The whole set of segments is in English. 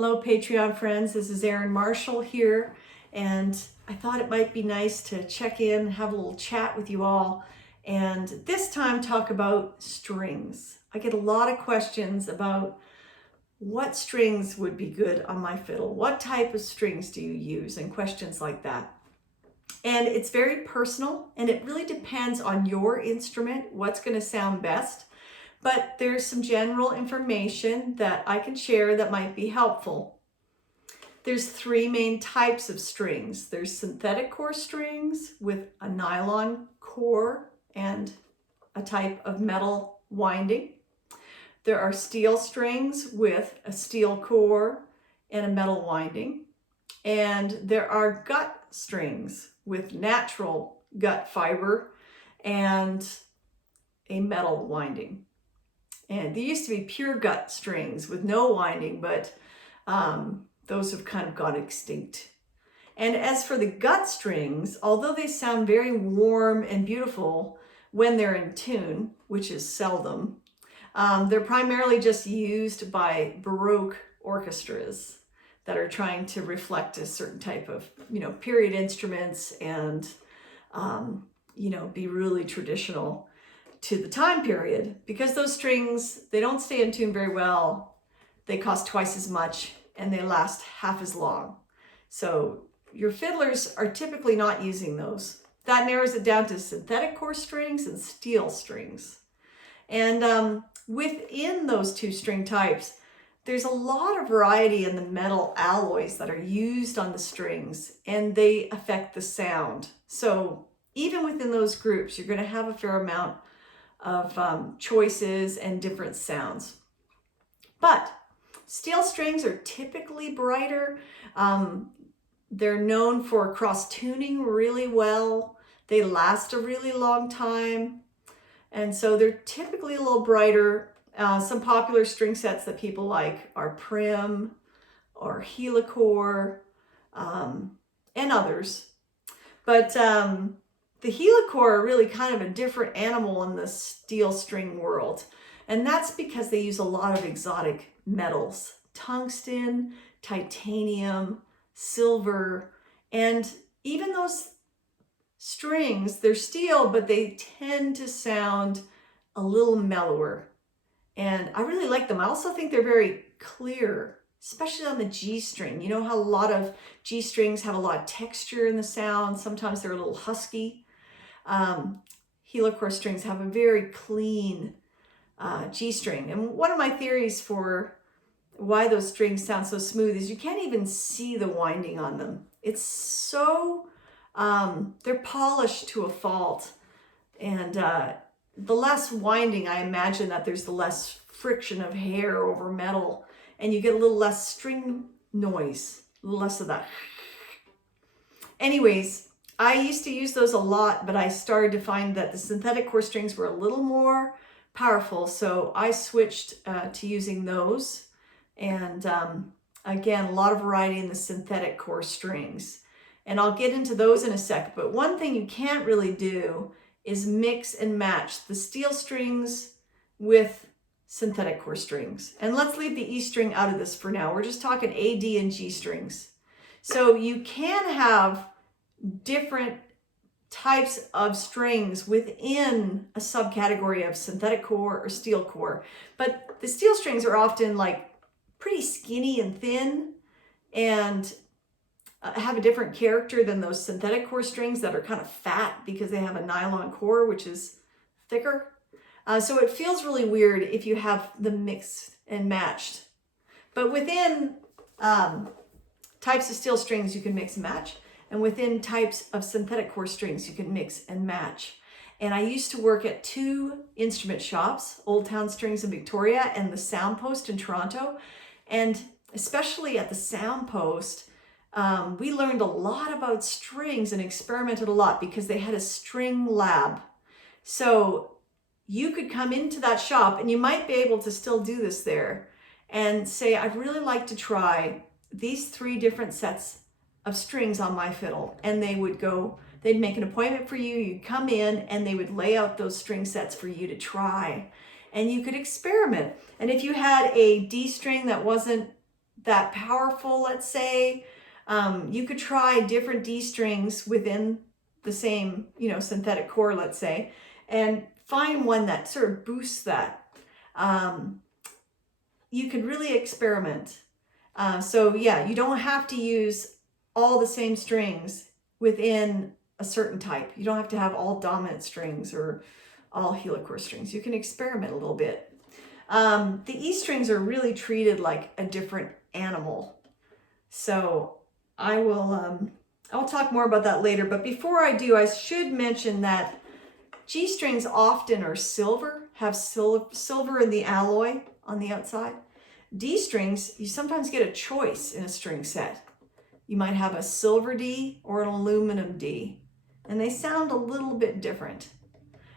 Hello, Patreon friends. This is Erynn Marshall here, and I thought it might be nice to check in, have a little chat with you all, and this time talk about strings. I get a lot of questions about what strings would be good on my fiddle, what type of strings do you use, and questions like that. And it's very personal, and it really depends on your instrument, what's going to sound best. But there's some general information that I can share that might be helpful. There's three main types of strings. There's synthetic core strings with a nylon core and a type of metal winding. There are steel strings with a steel core and a metal winding. And there are gut strings with natural gut fiber and a metal winding. And there used to be pure gut strings with no winding, but those have kind of gone extinct. And as for the gut strings, although they sound very warm and beautiful when they're in tune, which is seldom, they're primarily just used by Baroque orchestras that are trying to reflect a certain type of, period instruments and, be really traditional to the time period, because those strings, they don't stay in tune very well. They cost twice as much and they last half as long. So your fiddlers are typically not using those. That narrows it down to synthetic core strings and steel strings. And within those two string types, there's a lot of variety in the metal alloys that are used on the strings, and they affect the sound. So even within those groups, you're going to have a fair amount of choices and different sounds. But steel strings are typically brighter. They're known for cross-tuning really well. They last a really long time. And so they're typically a little brighter. Some popular string sets that people like are Prim or Helicore and others. But the helicore are really kind of a different animal in the steel string world. And that's because they use a lot of exotic metals, tungsten, titanium, silver, and even those strings, they're steel, but they tend to sound a little mellower. And I really like them. I also think they're very clear, especially on the G string. You know how a lot of G strings have a lot of texture in the sound. Sometimes they're a little husky. Helicore strings have a very clean G string. And one of my theories for why those strings sound so smooth is you can't even see the winding on them. It's so, they're polished to a fault. And the less winding, I imagine that there's the less friction of hair over metal, and you get a little less string noise, a little less of that. Anyways, I used to use those a lot, but I started to find that the synthetic core strings were a little more powerful, so I switched to using those. And again, a lot of variety in the synthetic core strings. And I'll get into those in a sec, but one thing you can't really do is mix and match the steel strings with synthetic core strings. And let's leave the E string out of this for now. We're just talking A, D, and G strings. So you can have different types of strings within a subcategory of synthetic core or steel core. But the steel strings are often like pretty skinny and thin and have a different character than those synthetic core strings that are kind of fat because they have a nylon core, which is thicker. So it feels really weird if you have them mixed and matched. But within types of steel strings, you can mix and match. And within types of synthetic core strings, you can mix and match. And I used to work at two instrument shops, Old Town Strings in Victoria and the Soundpost in Toronto. And especially at the Soundpost, we learned a lot about strings and experimented a lot because they had a string lab. So you could come into that shop, and you might be able to still do this there, and say, I'd really like to try these three different sets of strings on my fiddle. And they'd make an appointment for you, you'd come in, and they would lay out those string sets for you to try. And you could experiment. And if you had a D string that wasn't that powerful, let's say. You could try different D strings within the same, synthetic core, let's say, and find one that sort of boosts that. You could really experiment. So yeah, you don't have to use all the same strings within a certain type. You don't have to have all dominant strings or all helichord strings. You can experiment a little bit. The E strings are really treated like a different animal. So I'll talk more about that later. But before I do, I should mention that G strings often are silver, have silver in the alloy on the outside. D strings, you sometimes get a choice in a string set. You might have a silver D or an aluminum D, and they sound a little bit different.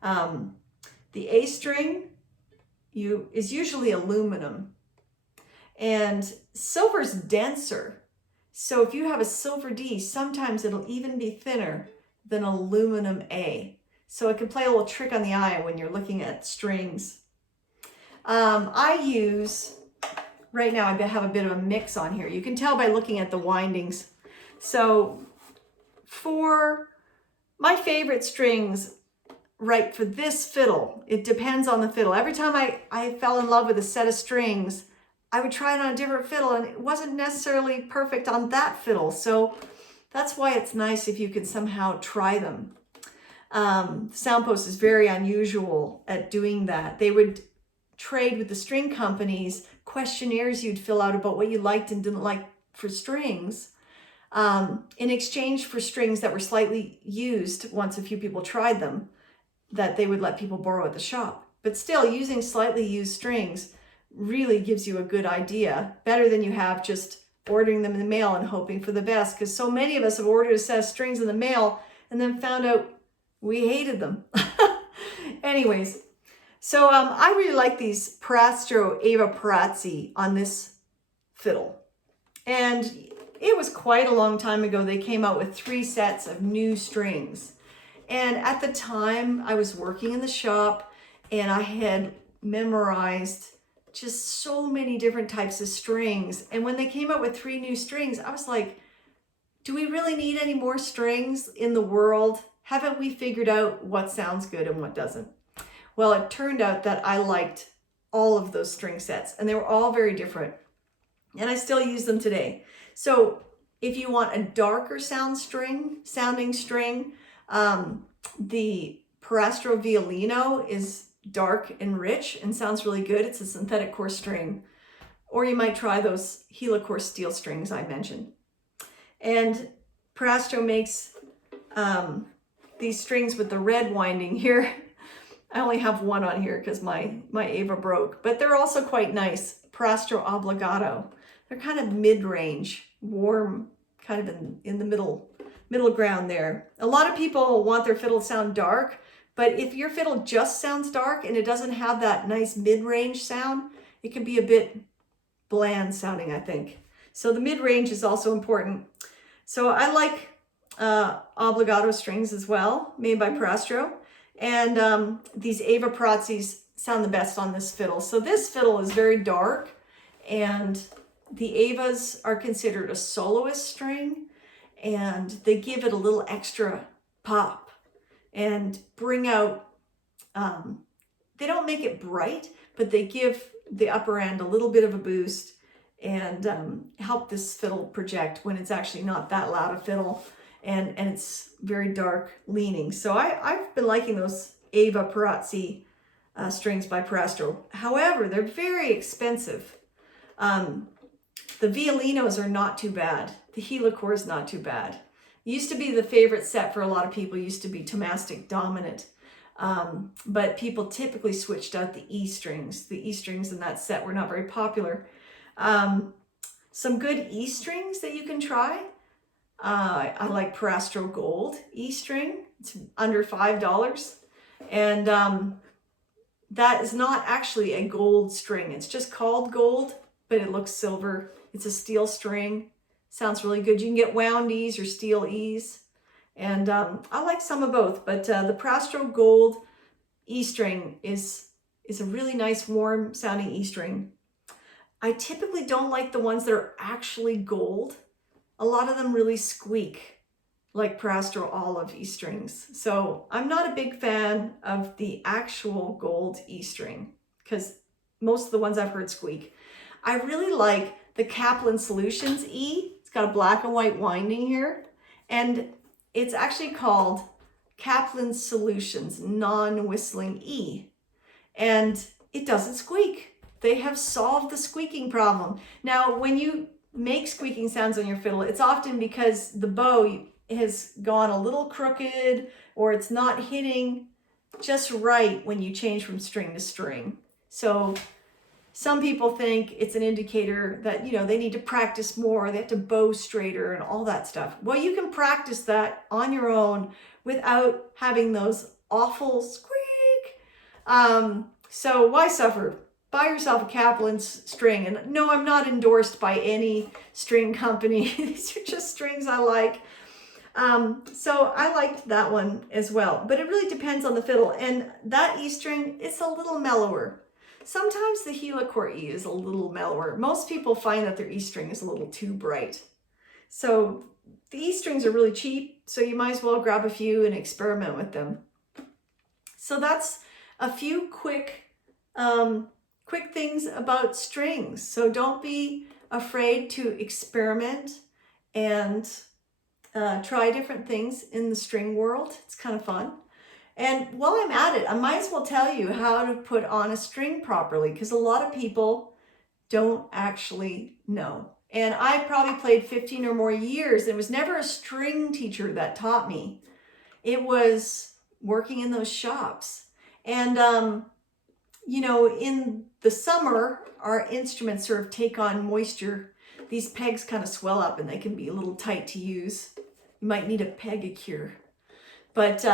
The A string is usually aluminum, and silver's denser. So if you have a silver D, sometimes it'll even be thinner than aluminum A. So it can play a little trick on the eye when you're looking at strings. Right now I have a bit of a mix on here. You can tell by looking at the windings. So for my favorite strings, right, for this fiddle, it depends on the fiddle. Every time I fell in love with a set of strings, I would try it on a different fiddle, and it wasn't necessarily perfect on that fiddle. So that's why it's nice if you can somehow try them. Soundpost is very unusual at doing that. They would trade with the string companies questionnaires you'd fill out about what you liked and didn't like for strings, in exchange for strings that were slightly used once a few people tried them, that they would let people borrow at the shop. But still, using slightly used strings really gives you a good idea, better than you have just ordering them in the mail and hoping for the best, because so many of us have ordered a set of strings in the mail and then found out we hated them. Anyways, so I really like these Parastro Ava Parazzi on this fiddle. And it was quite a long time ago they came out with 3 sets of new strings. And at the time I was working in the shop and I had memorized just so many different types of strings. And when they came out with 3 new strings, I was like, do we really need any more strings in the world? Haven't we figured out what sounds good and what doesn't? Well, it turned out that I liked all of those string sets, and they were all very different. And I still use them today. So if you want a darker sounding string, the Parastro Violino is dark and rich and sounds really good. It's a synthetic core string. Or you might try those helichord steel strings I mentioned. And Parastro makes these strings with the red winding here. I only have one on here because my Ava broke, but they're also quite nice. Parastro Obbligato. They're kind of mid-range, warm, kind of in the middle ground there. A lot of people want their fiddle to sound dark, but if your fiddle just sounds dark and it doesn't have that nice mid-range sound, it can be a bit bland sounding, I think. So the mid-range is also important. So I like Obbligato strings as well, made by Parastro. And these Ava Parazzis sound the best on this fiddle. So this fiddle is very dark, and the Avas are considered a soloist string, and they give it a little extra pop and bring out, they don't make it bright, but they give the upper end a little bit of a boost and help this fiddle project when it's actually not that loud a fiddle. And it's very dark leaning. So I've been liking those Ava Parazzi strings by Parastro. However, they're very expensive. The Violinos are not too bad. The helichord is not too bad. It used to be the favorite set for a lot of people, used to be Tomastic dominant. But people typically switched out the E strings. The E strings in that set were not very popular. Some good E strings that you can try. I like Parastro Gold E string. It's under $5. And that is not actually a gold string. It's just called gold, but it looks silver. It's a steel string. Sounds really good. You can get wound E's or steel E's. And I like some of both, but the Parastro Gold E string is a really nice warm sounding E string. I typically don't like the ones that are actually gold. A lot of them really squeak like Prastro Olive E-strings. So I'm not a big fan of the actual gold E-string because most of the ones I've heard squeak. I really like the Kaplan Solutions E. It's got a black and white winding here, and it's actually called Kaplan Solutions Non-Whistling E, and it doesn't squeak. They have solved the squeaking problem. Now, when you make squeaking sounds on your fiddle, it's often because the bow has gone a little crooked or it's not hitting just right when you change from string to string. So some people think it's an indicator that, you know, they need to practice more, they have to bow straighter and all that stuff. Well, you can practice that on your own without having those awful squeak. So why suffer? Buy yourself a Kaplan string. And no, I'm not endorsed by any string company. These are just strings I like. So I liked that one as well, but it really depends on the fiddle. And that E string, it's a little mellower. Sometimes the helichord E is a little mellower. Most people find that their E string is a little too bright. So the E strings are really cheap, so you might as well grab a few and experiment with them. So that's a few quick things about strings. So don't be afraid to experiment and try different things in the string world. It's kind of fun. And while I'm at it, I might as well tell you how to put on a string properly, because a lot of people don't actually know. And I probably played 15 or more years. It was never a string teacher that taught me. It was working in those shops. And, you know, in the summer, our instruments sort of take on moisture. These pegs kind of swell up and they can be a little tight to use. You might need a pegicure. But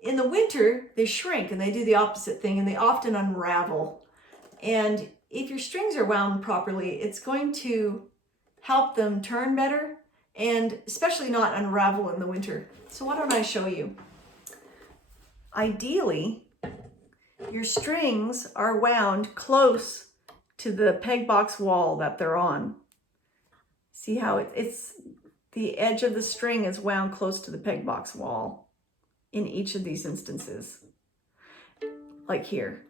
in the winter, they shrink and they do the opposite thing, and they often unravel. And if your strings are wound properly, it's going to help them turn better and especially not unravel in the winter. So why don't I show you? Ideally, your strings are wound close to the peg box wall that they're on. See how it's the edge of the string is wound close to the peg box wall in each of these instances. Like here.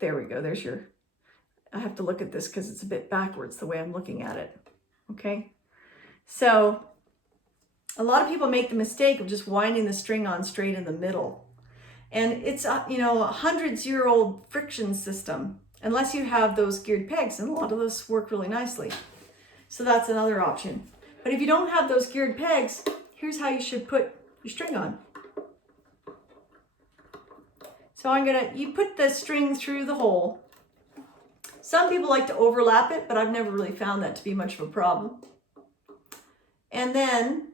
There we go. There's your, I have to look at this because it's a bit backwards the way I'm looking at it. Okay. So a lot of people make the mistake of just winding the string on straight in the middle. And it's, you know, a hundreds-year-old friction system, unless you have those geared pegs, and a lot of those work really nicely. So that's another option. But if you don't have those geared pegs, here's how you should put your string on. So you put the string through the hole. Some people like to overlap it, but I've never really found that to be much of a problem. And then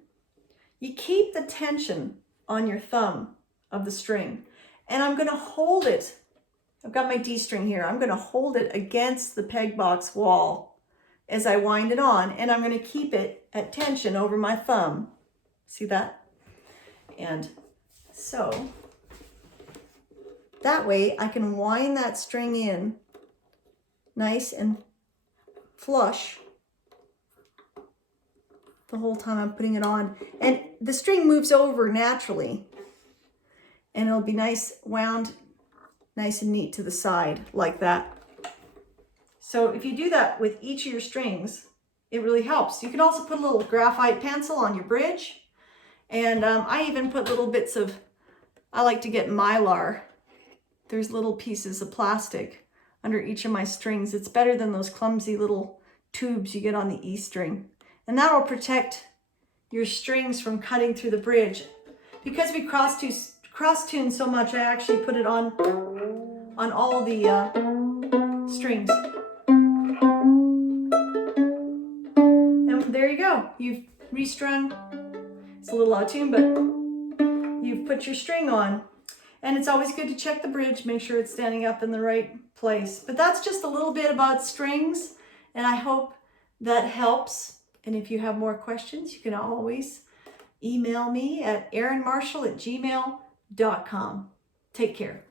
you keep the tension on your thumb of the string. And I'm going to hold it. I've got my D string here. I'm going to hold it against the peg box wall as I wind it on, and I'm going to keep it at tension over my thumb. See that? And so that way I can wind that string in nice and flush the whole time I'm putting it on. And the string moves over naturally, and it'll be nice, wound nice and neat to the side like that. So if you do that with each of your strings, it really helps. You can also put a little graphite pencil on your bridge. And I even put little bits of, I like to get Mylar. There's little pieces of plastic under each of my strings. It's better than those clumsy little tubes you get on the E string. And that'll protect your strings from cutting through the bridge. Because we cross-tune so much, I actually put it on all the strings. And there you go. You've restrung. It's a little out of tune, but you've put your string on. And it's always good to check the bridge, make sure it's standing up in the right place. But that's just a little bit about strings, and I hope that helps. And if you have more questions, you can always email me at erynmarshall@gmail.com. Take care.